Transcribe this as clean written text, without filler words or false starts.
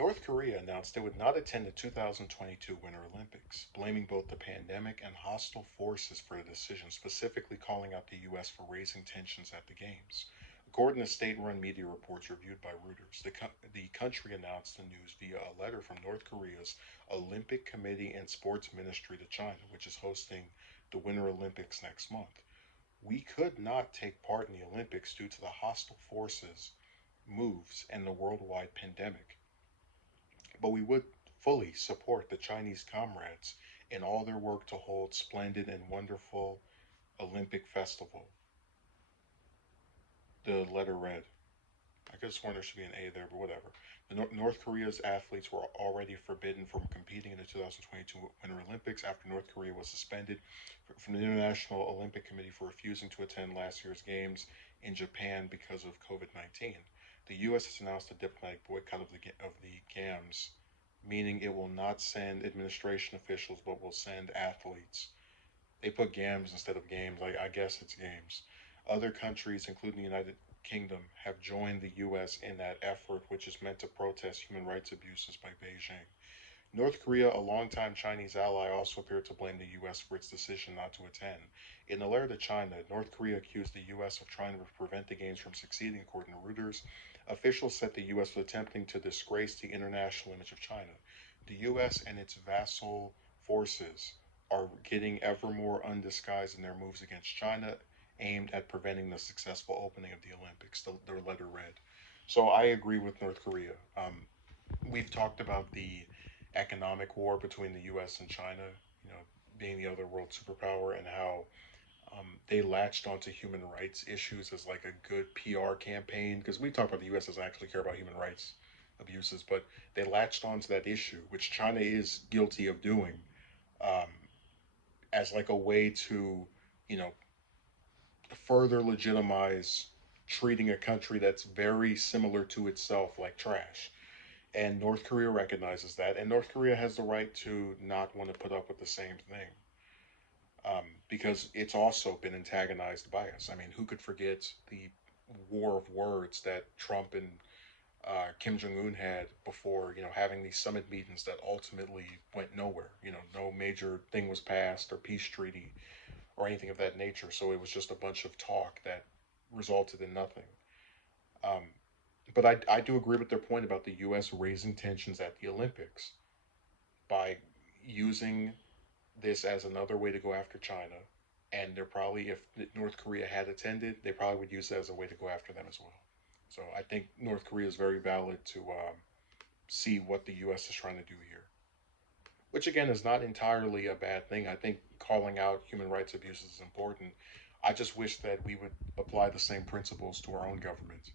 North Korea announced it would not attend the 2022 Winter Olympics, blaming both the pandemic and hostile forces for the decision, specifically calling out the U.S. for raising tensions at the Games. According to state run media reports reviewed by Reuters, the country announced the news via a letter from North Korea's Olympic Committee and Sports Ministry to China, which is hosting the Winter Olympics next month. We could not take part in the Olympics due to the hostile forces' moves and the worldwide pandemic, but we would fully support the Chinese comrades in all their work to hold splendid and wonderful Olympic festival. The letter read. I could have sworn there should be an A there, but whatever. North Korea's athletes were already forbidden from competing in the 2022 Winter Olympics after North Korea was suspended from the International Olympic Committee for refusing to attend last year's games in Japan because of COVID-19. The U.S. has announced a diplomatic boycott of the Games, meaning it will not send administration officials but will send athletes. They put GAMS instead of games. I guess it's games. Other countries, including the United Kingdom, have joined the U.S. in that effort, which is meant to protest human rights abuses by Beijing. North Korea, a longtime Chinese ally, also appeared to blame the U.S. for its decision not to attend. In a letter to China, North Korea accused the U.S. of trying to prevent the Games from succeeding, according to Reuters. Officials said the U.S. was attempting to disgrace the international image of China. The U.S. and its vassal forces are getting ever more undisguised in their moves against China, aimed at preventing the successful opening of the Olympics, their letter read. So I agree with North Korea. We've talked about the economic war between the U.S. and China, you know, being the other world superpower, and how they latched onto human rights issues as like a good PR campaign. Because we talk about the U.S. doesn't actually care about human rights abuses, but they latched onto that issue, which China is guilty of doing, um, as like a way to, you know, further legitimize treating a country that's very similar to itself like trash. And North Korea recognizes that, and North Korea has the right to not want to put up with the same thing, because it's also been antagonized by us. I mean, who could forget the war of words that Trump and Kim Jong Un had before, you know, having these summit meetings that ultimately went nowhere. You know, no major thing was passed or peace treaty or anything of that nature. So it was just a bunch of talk that resulted in nothing. Um, but I do agree with their point about the U.S. raising tensions at the Olympics by using this as another way to go after China. And they're probably, if North Korea had attended, they probably would use it as a way to go after them as well. So I think North Korea is very valid to see what the U.S. is trying to do here, which again is not entirely a bad thing. I think calling out human rights abuses is important. I just wish that we would apply the same principles to our own government.